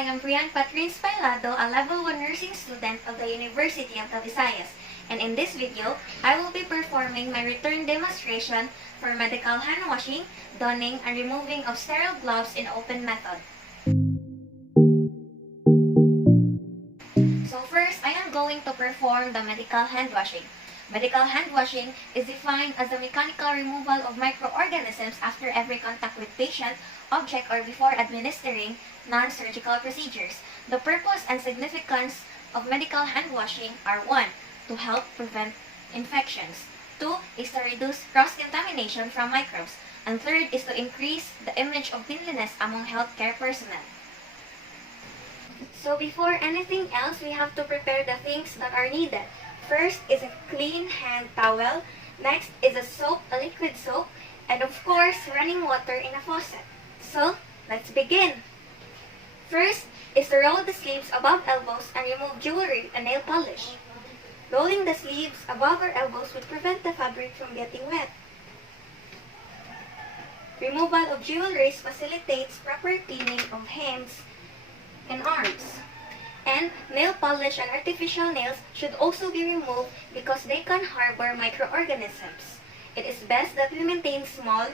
I am Brian Patrin Spailado, a Level 1 nursing student of the University of the Visayas. And in this video, I will be performing my return demonstration for medical hand washing, donning, and removing of sterile gloves in open method. So first, I am going to perform the medical hand washing. Medical hand washing is defined as the mechanical removal of microorganisms after every contact with patient, object, or before administering non-surgical procedures. The purpose and significance of medical hand washing are 1. To help prevent infections. 2. Is to reduce cross-contamination from microbes. And 3rd is to increase the image of cleanliness among healthcare personnel. So before anything else, we have to prepare the things that are needed. First is a clean hand towel. Next is a soap, a liquid soap. And of course, running water in a faucet. So, let's begin. First is to roll the sleeves above elbows and remove jewelry and nail polish. Rolling the sleeves above our elbows would prevent the fabric from getting wet. Removal of jewelry facilitates proper cleaning of hands and arms. And nail polish and artificial nails should also be removed because they can harbor microorganisms. It is best that we maintain small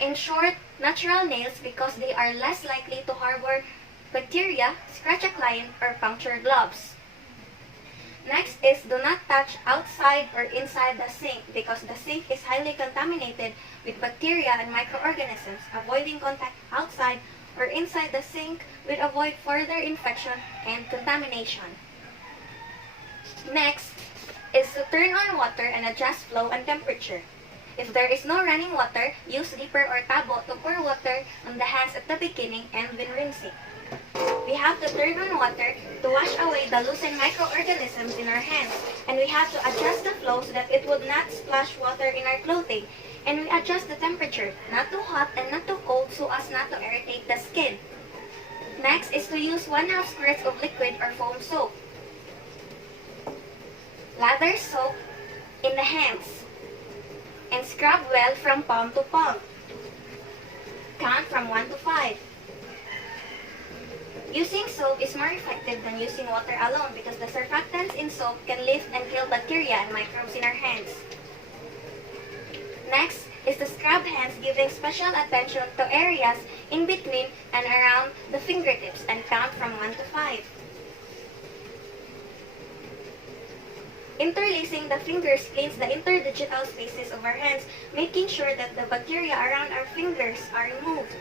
and short natural nails because they are less likely to harbor bacteria, scratch a client, or puncture gloves. Next is do not touch outside or inside the sink because the sink is highly contaminated with bacteria and microorganisms. Avoiding contact outside or inside the sink will avoid further infection and contamination. Next is to turn on water and adjust flow and temperature. If there is no running water, use dipper or tabo to pour water on the hands at the beginning and when rinsing. We have to turn on water to wash away the loosened microorganisms in our hands, and we have to adjust the flow so that it would not splash water in our clothing. And we adjust the temperature, not too hot and not too cold so as not to irritate the skin. Next is to use 1/2 squirts of liquid or foam soap. Lather soap in the hands and scrub well from palm to palm. Count from 1 to 5. Using soap is more effective than using water alone because the surfactants in soap can lift and kill bacteria and microbes in our hands. Next is to scrub hands, giving special attention to areas in between and around the fingertips and count from 1 to 5. Interlacing the fingers cleans the interdigital spaces of our hands, making sure that the bacteria around our fingers are removed.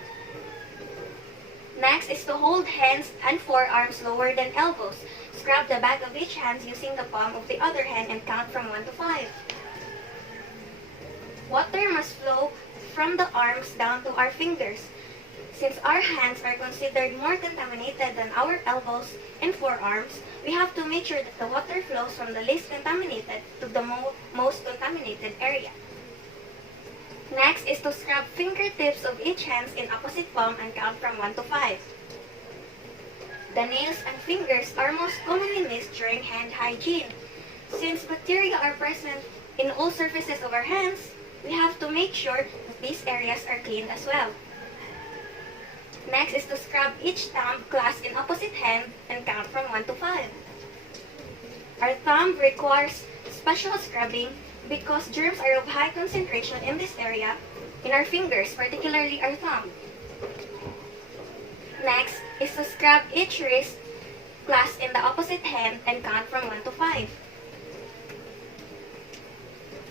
Next is to hold hands and forearms lower than elbows. Scrub the back of each hand using the palm of the other hand and count from 1 to 5. Water must flow from the arms down to our fingers. Since our hands are considered more contaminated than our elbows and forearms, we have to make sure that the water flows from the least contaminated to the most contaminated area. Next is to scrub fingertips of each hand in opposite palm and count from 1 to 5. The nails and fingers are most commonly missed during hand hygiene. Since bacteria are present in all surfaces of our hands, we have to make sure that these areas are cleaned as well. Next is to scrub each thumb clasped in opposite hand and count from 1 to 5. Our thumb requires special scrubbing because germs are of high concentration in this area in our fingers, particularly our thumb. Next is to scrub each wrist clasped in the opposite hand and count from 1 to 5.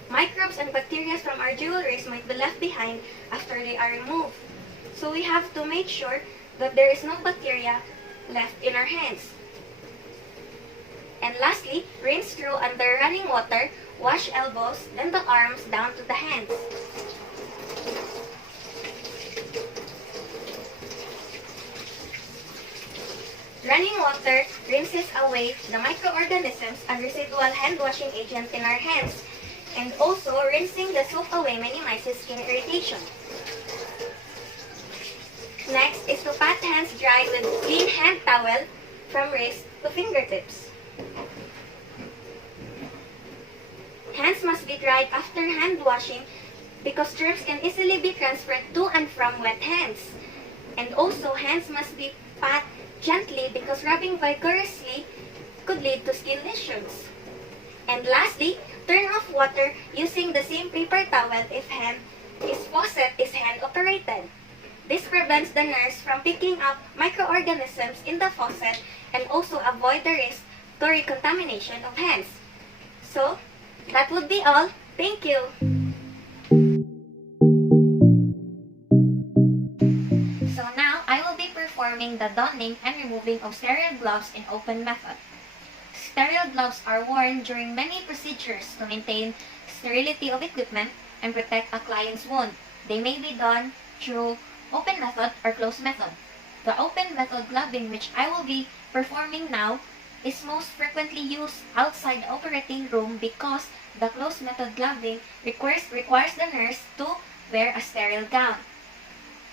Microbes and bacteria from our jewelry might be left behind after they are removed. So we have to make sure that there is no bacteria left in our hands. And lastly, rinse through under running water, wash elbows, then the arms down to the hands. Running water rinses away the microorganisms and residual hand washing agent in our hands. And also, rinsing the soap away minimizes skin irritation. Next is to pat hands dry with clean hand towel from wrist to fingertips. Hands must be dried after hand washing because germs can easily be transferred to and from wet hands. And also, hands must be pat gently because rubbing vigorously could lead to skin lesions. And lastly, turn off water using the same paper towel if faucet is hand operated. This prevents the nurse from picking up microorganisms in the faucet and also avoid the risk to recontamination of hands. So, that would be all. Thank you. So now, I will be performing the donning and removing of sterile gloves in open method. Sterile gloves are worn during many procedures to maintain sterility of equipment and protect a client's wound. They may be done through open method or closed method. The open method gloving, which I will be performing now, is most frequently used outside the operating room because the closed method gloving requires the nurse to wear a sterile gown.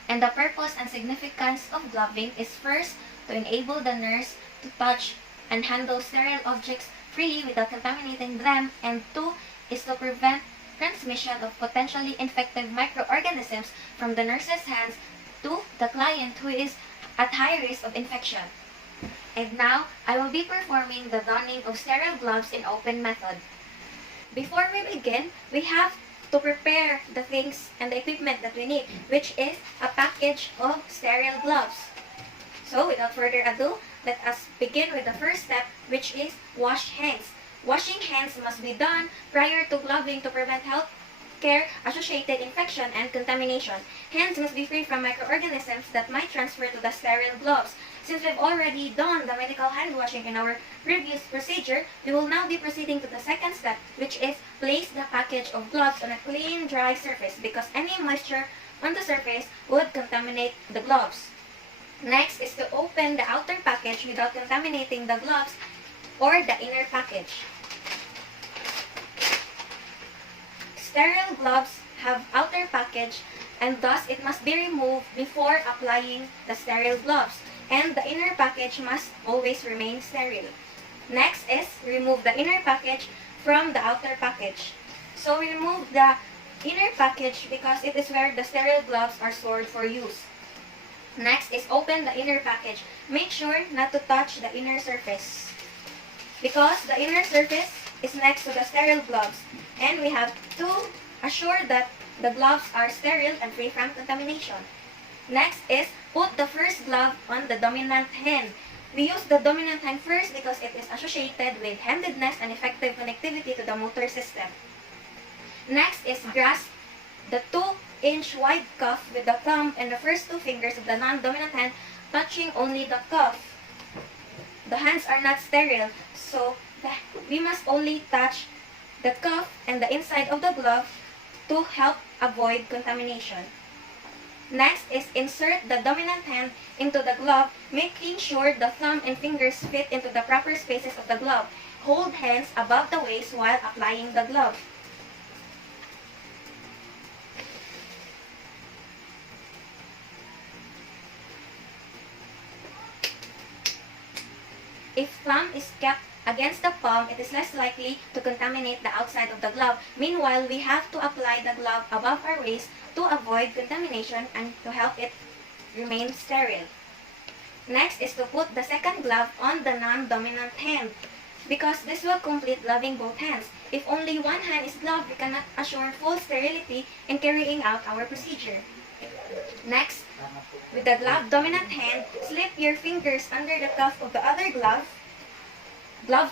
And the purpose and significance of gloving is first to enable the nurse to touch and handle sterile objects freely without contaminating them, and two is to prevent transmission of potentially infective microorganisms from the nurse's hands to the client who is at high risk of infection. And now, I will be performing the donning of sterile gloves in open method. Before we begin, we have to prepare the things and the equipment that we need, which is a package of sterile gloves. So, without further ado, let us begin with the first step, which is wash hands. Washing hands must be done prior to gloving to prevent healthcare-associated infection and contamination. Hands must be free from microorganisms that might transfer to the sterile gloves. Since we've already done the medical hand washing in our previous procedure, we will now be proceeding to the second step, which is place the package of gloves on a clean, dry surface because any moisture on the surface would contaminate the gloves. Next is to open the outer package without contaminating the gloves or the inner package. Sterile gloves have outer package and thus it must be removed before applying the sterile gloves, and the inner package must always remain sterile. Next is remove the inner package from the outer package. So remove the inner package because it is where the sterile gloves are stored for use. Next is open the inner package. Make sure not to touch the inner surface because the inner surface is next to the sterile gloves, and we have to assure that the gloves are sterile and free from contamination. Next is put the first glove on the dominant hand. We use the dominant hand first because it is associated with handedness and effective connectivity to the motor system. Next is grasp the 2-inch wide cuff with the thumb and the first two fingers of the non-dominant hand touching only the cuff. The hands are not sterile, so we must only touch the cuff and the inside of the glove to help avoid contamination. Next is insert the dominant hand into the glove, making sure the thumb and fingers fit into the proper spaces of the glove. Hold hands above the waist while applying the glove. If thumb is kept against the palm, it is less likely to contaminate the outside of the glove. Meanwhile, we have to apply the glove above our waist to avoid contamination and to help it remain sterile. Next is to put the second glove on the non-dominant hand because this will complete gloving both hands. If only one hand is gloved, we cannot assure full sterility in carrying out our procedure. Next, with the glove dominant hand, slip your fingers under the cuff of the other glove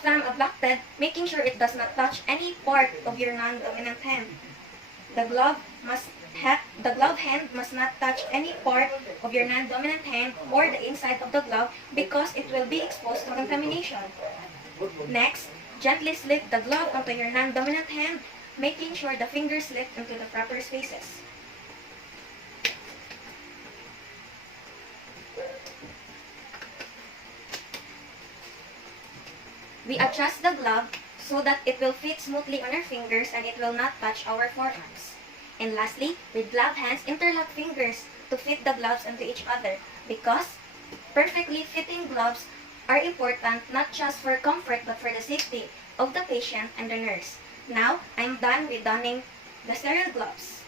thumb abducted, making sure it does not touch any part of your non-dominant hand. The glove hand must not touch any part of your non-dominant hand or the inside of the glove because it will be exposed to contamination. Next, gently slip the glove onto your non-dominant hand, making sure the fingers slip into the proper spaces. We adjust the glove so that it will fit smoothly on our fingers and it will not touch our forearms. And lastly, with gloved hands, interlock fingers to fit the gloves into each other because perfectly fitting gloves are important not just for comfort but for the safety of the patient and the nurse. Now, I'm done with donning the sterile gloves.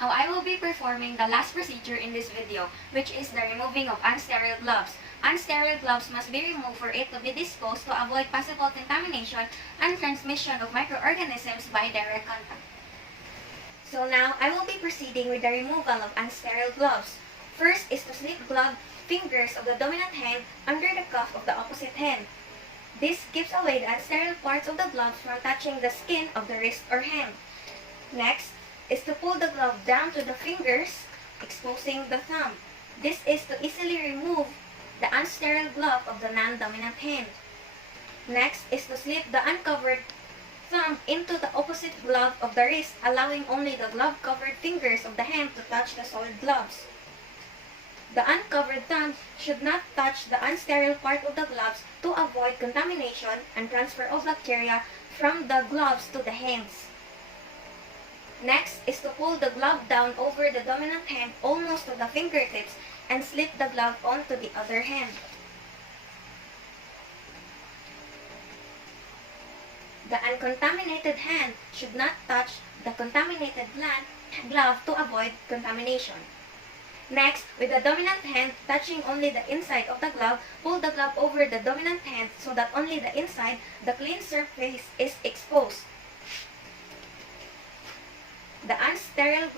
Now I will be performing the last procedure in this video, which is the removing of unsterile gloves. Unsterile gloves must be removed for it to be disposed to avoid possible contamination and transmission of microorganisms by direct contact. So now I will be proceeding with the removal of unsterile gloves. First is to slip gloved fingers of the dominant hand under the cuff of the opposite hand. This keeps away the unsterile parts of the gloves from touching the skin of the wrist or hand. Next is to pull the glove down to the fingers, exposing the thumb. This is to easily remove the unsterile glove of the non-dominant hand. Next is to slip the uncovered thumb into the opposite glove of the wrist, allowing only the glove-covered fingers of the hand to touch the soiled gloves. The uncovered thumb should not touch the unsterile part of the gloves to avoid contamination and transfer of bacteria from the gloves to the hands. Next is to pull the glove down over the dominant hand almost to the fingertips and slip the glove onto the other hand. The uncontaminated hand should not touch the contaminated glove to avoid contamination. Next, with the dominant hand touching only the inside of the glove, pull the glove over the dominant hand so that only the inside, the clean surface, is exposed. The unsterile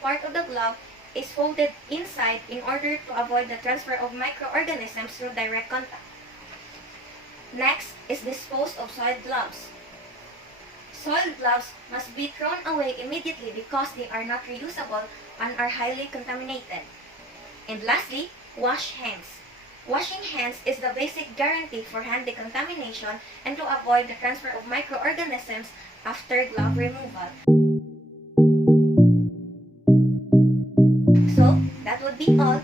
part of the glove is folded inside in order to avoid the transfer of microorganisms through direct contact. Next is dispose of soiled gloves. Soiled gloves must be thrown away immediately because they are not reusable and are highly contaminated. And lastly, wash hands. Washing hands is the basic guarantee for hand decontamination and to avoid the transfer of microorganisms after glove removal. So, that would be all.